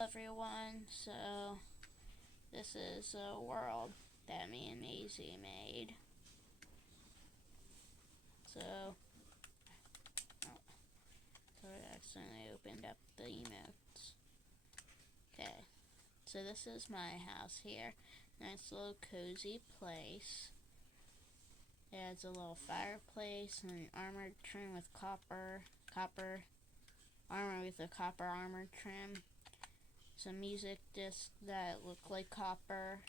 Everyone, so this is a world that me and maize made. So I accidentally opened up the emotes. Okay, so this is my house here. Nice little cozy place. It has a little fireplace and an armored trim with copper armor with a copper armor trim. Some music discs that look like copper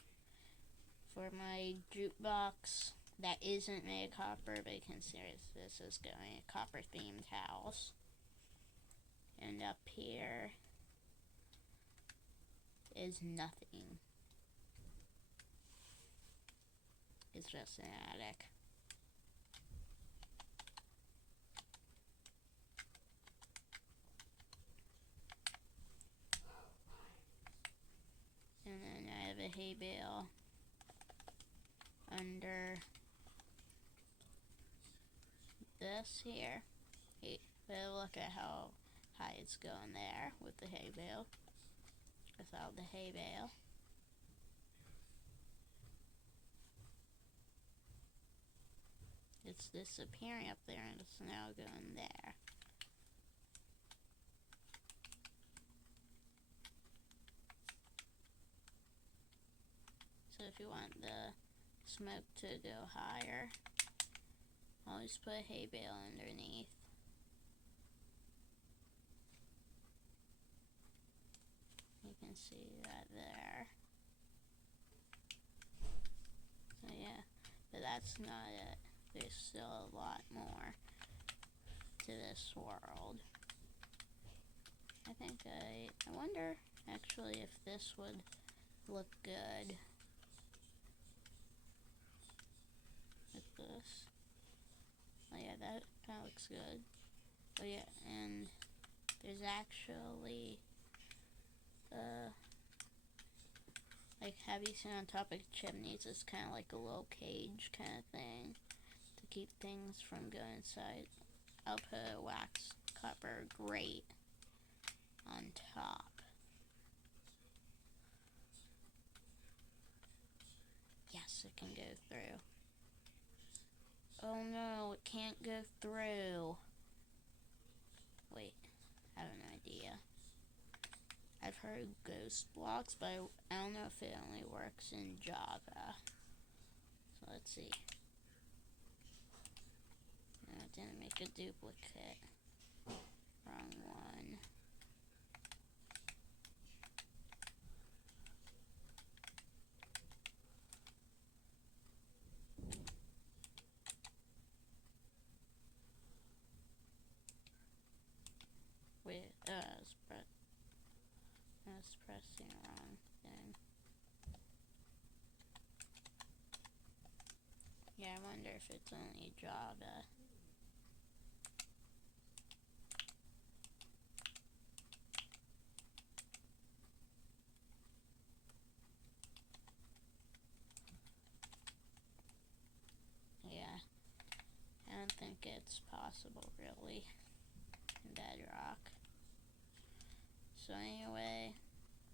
for my jukebox that isn't made of copper, but consider this is going a copper themed house. And up here is nothing. It's just an attic. And then I have a hay bale under this here. But look at how high it's going there with the hay bale. Without the hay bale. It's disappearing up there and it's now going there. So if you want the smoke to go higher, always put a hay bale underneath. You can see that there. So yeah, but that's not it. There's still a lot more to this world. I wonder actually if this would look good with this. Oh yeah, that kind of looks good. Oh yeah, and there's actually like, have you seen on top of chimneys? It's kind of like a little cage kind of thing to keep things from going inside. I'll put a wax copper grate on top. Yes, it can go through. Oh no, it can't go through. Wait, I have an idea. I've heard ghost blocks, but I don't know if it only works in Java. So let's see. No, it didn't make a duplicate. Wrong one. Wait, I was pressing the wrong thing. Yeah, I wonder if it's only Java. Yeah, I don't think it's possible really in Bedrock. So anyway,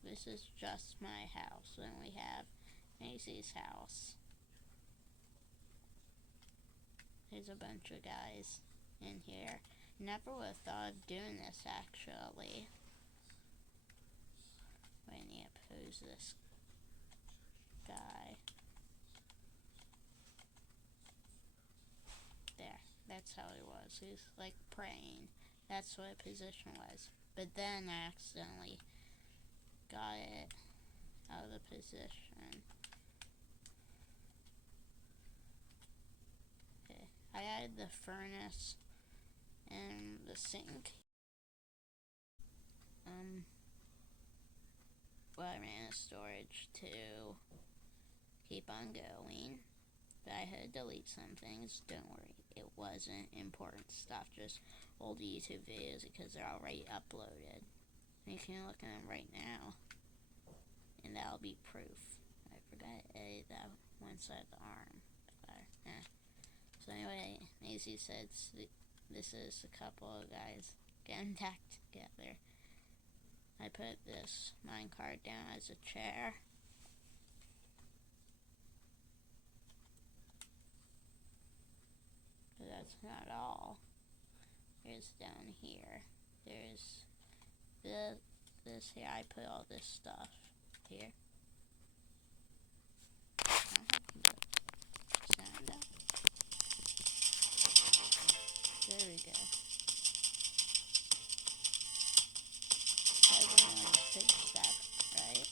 this is just my house. Then we have Maisie's house. There's a bunch of guys in here. Never would have thought of doing this actually. I need to pose this guy. There, that's how he was. He was like praying. That's what position was. But then I accidentally got it out of the position. Okay, I added the furnace and the sink. Well, I ran a storage to keep on going. But I had to delete some things. Don't worry, it wasn't important stuff, just old YouTube videos because they're already uploaded. You can look at them right now, and that'll be proof. I forgot to edit that one side of the arm. So anyway, Maisie said this is a couple of guys getting back together. I put this minecart down as a chair. But that's not all. There's down here. There's this here. I put all this stuff here. Stand up. There we go. Everyone likes big step, right?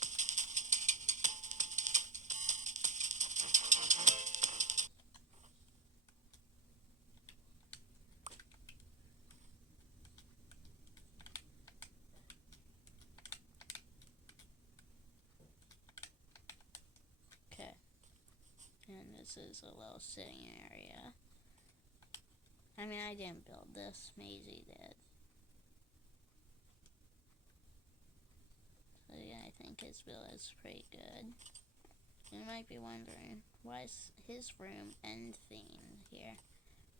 Okay. And this is a little sitting area. I mean, I didn't build this, maize did. So yeah, I think his build is pretty good. You might be wondering, why is his room end themed here?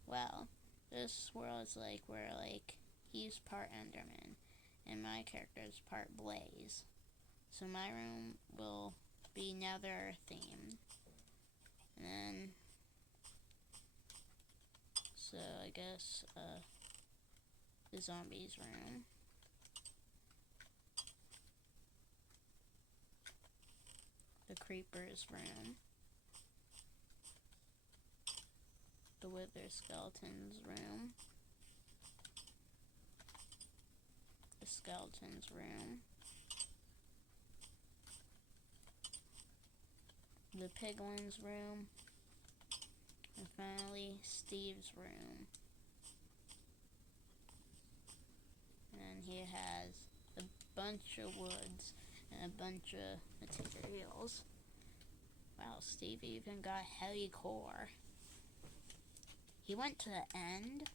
Well, this world is like where he's part Enderman and my character is part Blaze. So my room will be Nether themed. And then so I guess the zombies room. The creepers room. The wither skeletons room. The skeletons room. The piglins room. And finally, Steve's room. And he has a bunch of woods and a bunch of materials. Wow, Steve even got heavy core. He went to the end.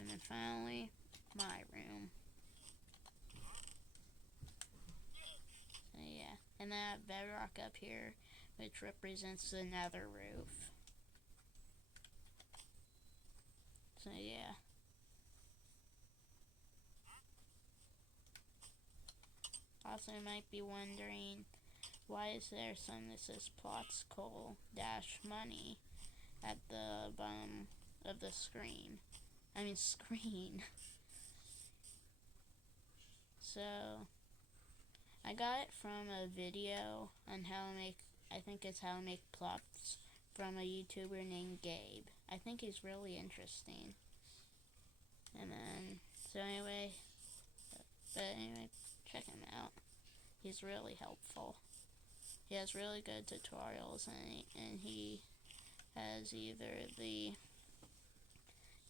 And then finally, my room. So yeah, and that bedrock up here, which represents the nether roof. So yeah. Also, you might be wondering, why is there something that says plots coal dash money at the bottom of the screen? I mean screen. So I got it from a video on how to make, I think it's how to make plots from a YouTuber named Gabe. I think he's really interesting. And then, so anyway, check him out. He's really helpful. He has really good tutorials, and he has either the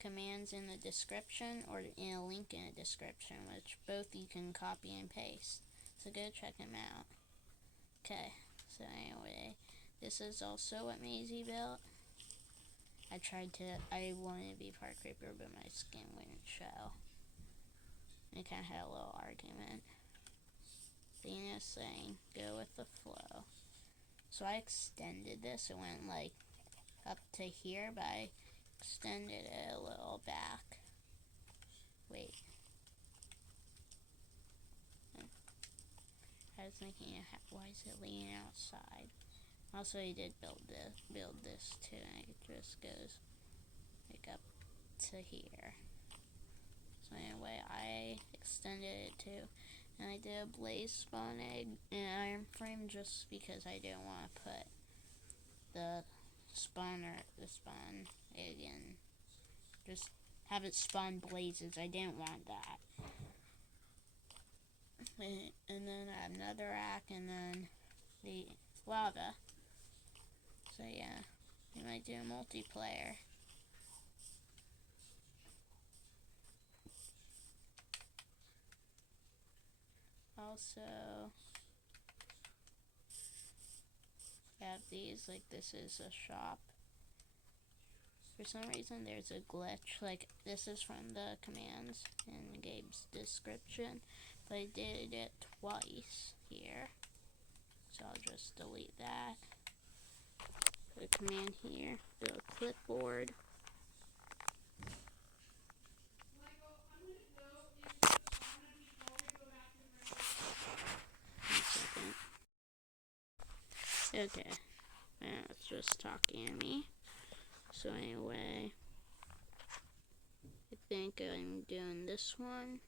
commands in the description or in a link in the description, which both you can copy and paste. So go check him out. Okay, so anyway, this is also what Maisie built. I wanted to be part creeper, but my skin wouldn't show. We kind of had a little argument. Dana's saying, go with the flow. So I extended this. It went like up to here, but I extended it a little back. Wait. I was thinking, why is it leaning outside? Also, he did build this too, and it just goes like up to here. So anyway, I extended it too, and I did a blaze spawn egg and iron frame just because I didn't want to put the spawn egg in. Just have it spawn blazes. I didn't want that. And then I have another rack, and then the lava. So yeah, we might do a multiplayer. Also, we have these, like this is a shop. For some reason there's a glitch, like this is from the commands in Gabe's description, but I did it twice here. So I'll just delete that. Put a command here, build a clipboard. Okay, it's just talking to me. So anyway, I think I'm doing this one.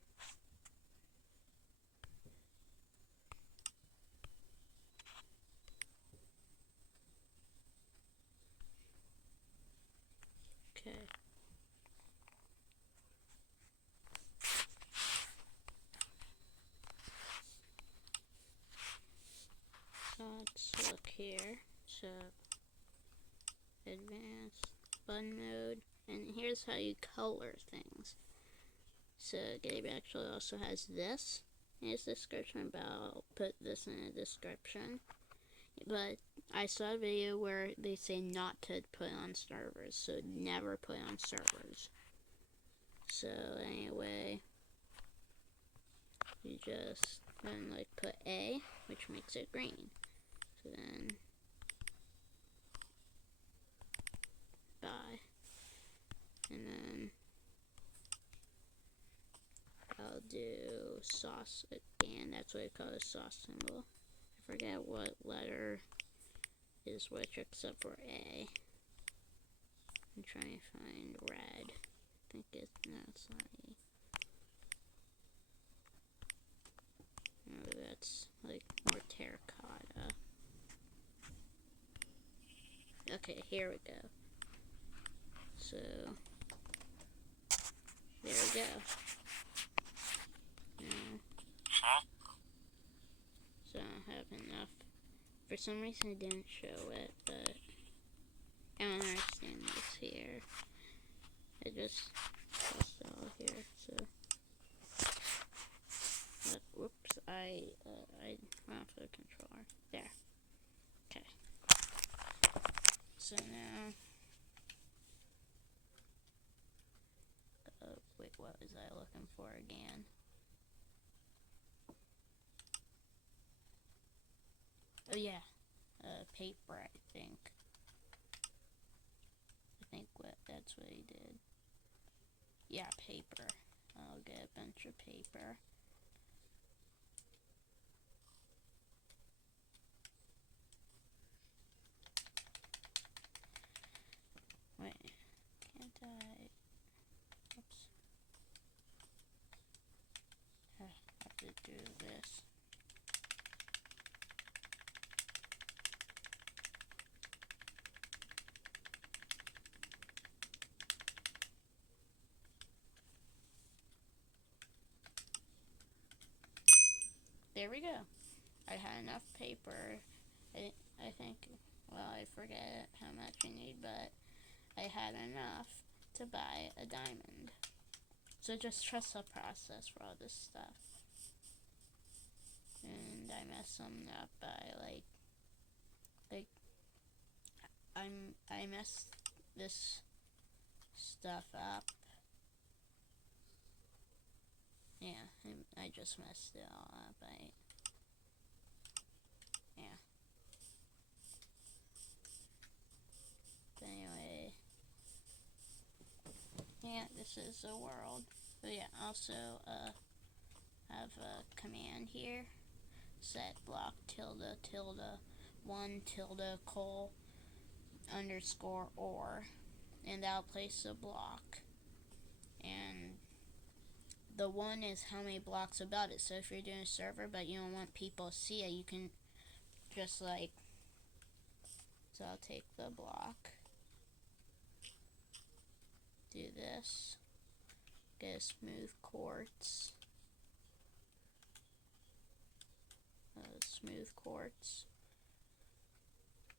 Okay. Let's look here. So, advanced button mode, and here's how you color things. So, Gabe actually also has this in his description, but I'll put this in the description. But I saw a video where they say not to put on servers, so never put on servers. So, anyway, you just then like put A, which makes it green. So then buy, and then I'll do sauce again. That's what I call a sauce symbol. I forget what letter is which except for A. I'm trying to find red. I think it's, no, it's not E. No, that's like more terracotta. Okay, here we go. So, there we go. So I don't have enough. For some reason it didn't show it, but I don't understand this here. I just pressed it all here, so. But, whoops, I went off the controller. There. Okay. So now, wait, what was I looking for again? Oh yeah, paper, I think. That's what he did. Yeah, paper. I'll get a bunch of paper. Wait, can't I? Oops. I have to do this. There we go. I had enough paper. I think, well, I forget how much you need, but I had enough to buy a diamond. So just trust the process for all this stuff. And I messed something up by I messed this stuff up. Yeah, I just messed it all up. Yeah. But anyway, yeah, this is the world. But yeah, also have a command here. Set block tilde tilde 1 tilde col underscore or, and that'll place a block. And the 1 is how many blocks above it. So if you're doing a server but you don't want people to see it, you can just like, so I'll take the block, do this, get a smooth quartz,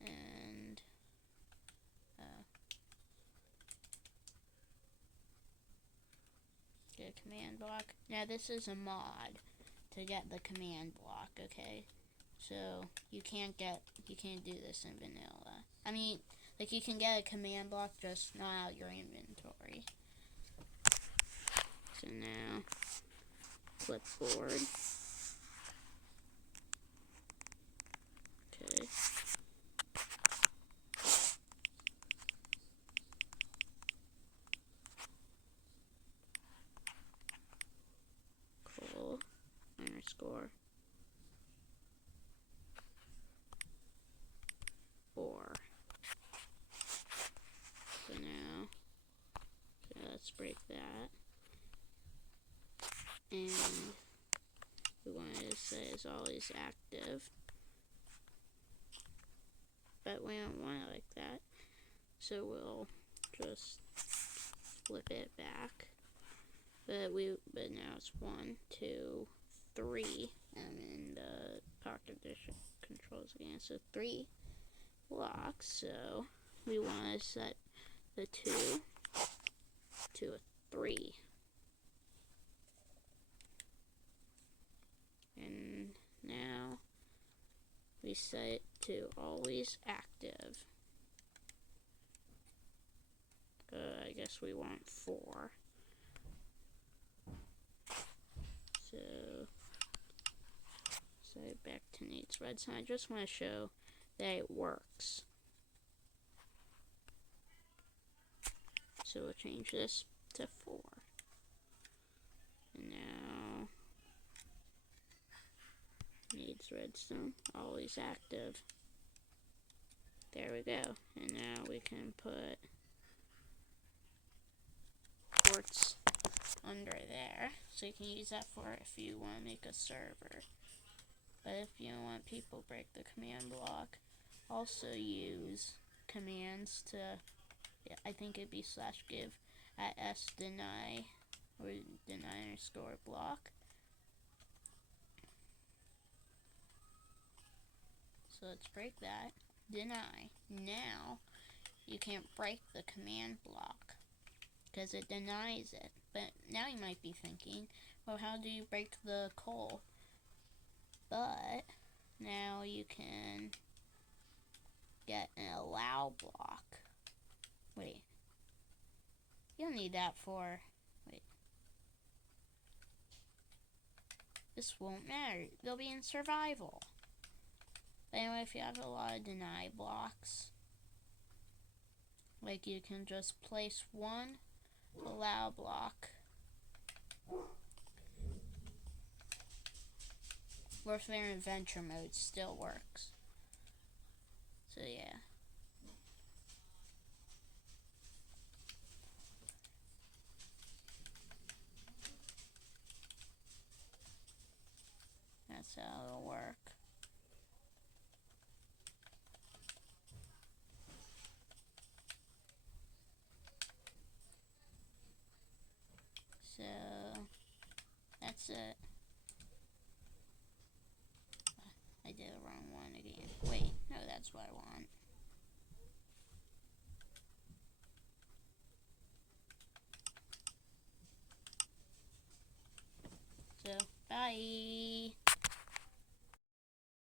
and get a command block. Now this is a mod to get the command block, okay? So you can't do this in vanilla. I mean, like, you can get a command block, just not out your inventory. So now, clipboard. Okay. Cool. Underscore. that. And we want to say is always active. But we don't want it like that. So we'll just flip it back. But now it's 1, 2, 3. I'm in the power condition controls again. So 3 blocks. So we want to set the 2 to a 3. And now we set it to always active. I guess we want 4. So set it back to needs redstone. I just want to show that it works. So we'll change this to 4. And now needs redstone, always active. There we go. And now we can put quartz under there. So you can use that for if you want to make a server. But if you don't want people to break the command block, also use commands to, I think it'd be /give at s deny or deny_block. So let's break that. Deny. Now you can't break the command block because it denies it. But now you might be thinking, well, how do you break the coal? But now you can get an allow block. Wait. You don't need that for... Wait. This won't matter. They'll be in survival. But anyway, if you have a lot of deny blocks, like you can just place 1 allow block. Or if they're in adventure mode, still works. So yeah. That's how it'll work. So that's it. I did the wrong one again. Wait, no, that's what I want.